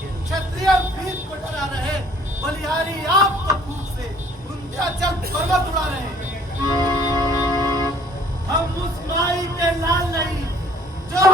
क्षत्रिय वीर को डरा रहे, बलिहारी आप तो फूट से विंध्याचल पर्वत उड़ा रहे। हम उस माई के लाल नहीं जो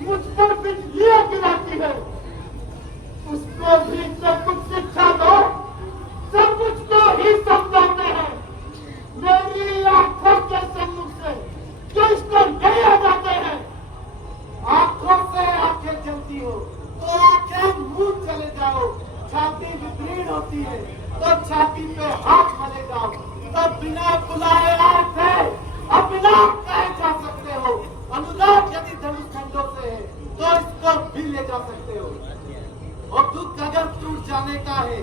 मुझ पर बिजलियां गिराती है, उसको भी तो कुछ शिक्षा दो। सब मुझको ही समझाते हैं, मेरी आंखों के सम्मुख से जो इसको नहीं आ जाते हैं। आंखों से आंखें जलती हो तो आंखें मुंह चले जाओ। छाती विदीर्ण होती है तो छाती पे हाथ मले जाओ। तो बिना बुलाए आए थे, अब बिना कहे जा सकते हो। अनुराग यदि धनुष खंडों से है तो इसको भी ले जा सकते हो। और दुख अगर टूट जाने का है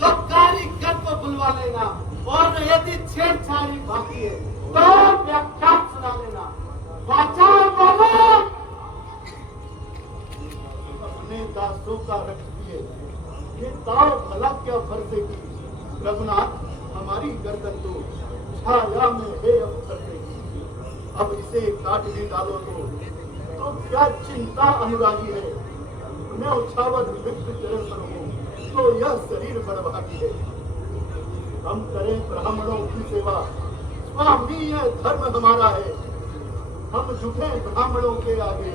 तो कारीगर को बुलवा लेना, और यदि छेड़छाड़ी बाकी है तो व्याख्यान सुना लेना। वाचा बोलो। अपने दासों का रख दिए, ये दाव भला क्या फरसेगी। रघुनाथ, हमारी गर्दन तो छाया में है अब फरसेगी। अब इसे काट भी डालो तो क्या चिंता अनुरागी है। मैं उछावर मित्र चरण पर हूँ तो यह शरीर बड़भागी है। हम करें ब्राह्मणों की सेवा, स्वामी यह धर्म हमारा है। हम झुके ब्राह्मणों के आगे,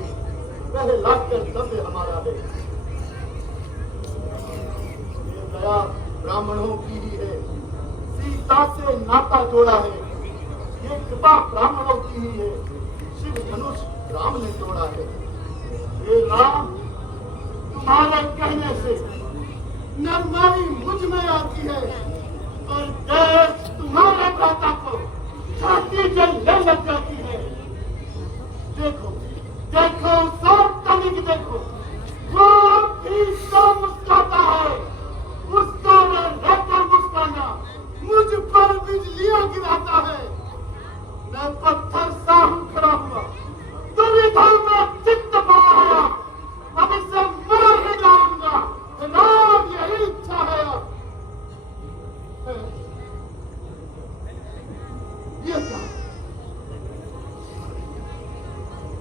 पहला कर्तव्य हमारा है। ये दया ब्राह्मणों की ही है, सीता से नाता जोड़ा है। ये कृपा ब्राह्मणों की ही है, शिव धनुष राम ने तोड़ा है। ये राम, तुम्हारे कहने से नरमाई मुझ में आती है, और देश तुम्हारे भ्राता को छाती जलने लग जाती है। देखो देखो, सब तनिक देखो, वो भी तो मुस्कुराता है। उसका रहकर मुस्कुराना मुझ पर बिजलियां गिराता है। मैं पत्थर सा हूं खड़ा हुआ, दुविधा में चित्त पाया। अब इसे मार ही जाऊंगा, राम यही इच्छा है। अब ये क्या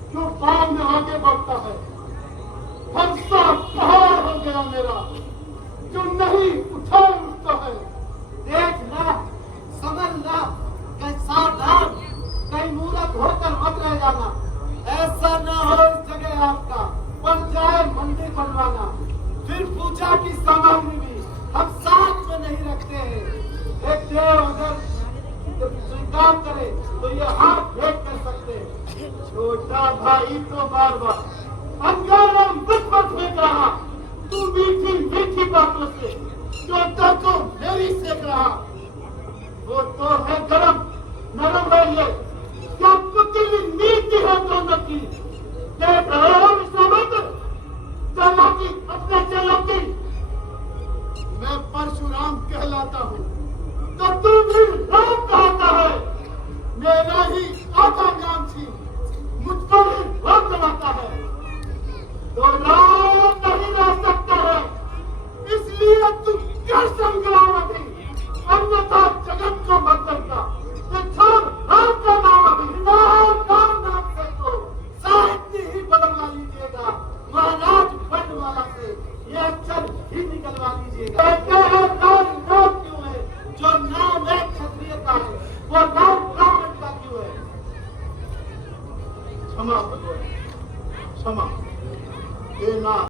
जो पाँव में आगे बढ़ता है, फरसा पहाड़ हो गया मेरा, जो नहीं उठा उठता है। देखना, समझना, कहीं सावधान, कहीं मूर्ख होकर मत रह जाना। ऐसा न हो इस जगह आपका बन जाए मंदिर बनवाना। फिर पूजा की सामग्री भी हम साथ में नहीं रखते हैं। एक देव अगर स्वीकार करे तो ये हाथ भेंट कर सकते हैं। छोटा भाई तो बार बार अंगारम बचपन फेंक रहा, तू मीठी मीठी बातों से छोटा को मेरी सेक रहा। वो तो है गरम, नरम है ये, क्या पुतली नीति है दोनों की। देख रहे हो विश्वामित्र, चालाकी अपने चेलों की। मैं परशुराम कहलाता हूँ तो तू भी राम कहता है। मेरा ही आधा ज्ञान थी, मुझ पर ही भर जमाता है, तो राम नहीं रह सकता है। इसलिए तू कर संग्राम अभी, अन्यथा जगत को मत करता। छोड़ राम का नाम अभी, नाम नाम नाम से तो साहित्य ही बदलवा लीजिएगा। महाराज भंडवाला से ये अक्षर ही निकलवा लीजिएगा। नाम क्यों है? जो नाम है क्षत्रिय का है, वो नाम ब्राह्मण का क्यों है? क्षमा भगवान, क्षमा। ये नाम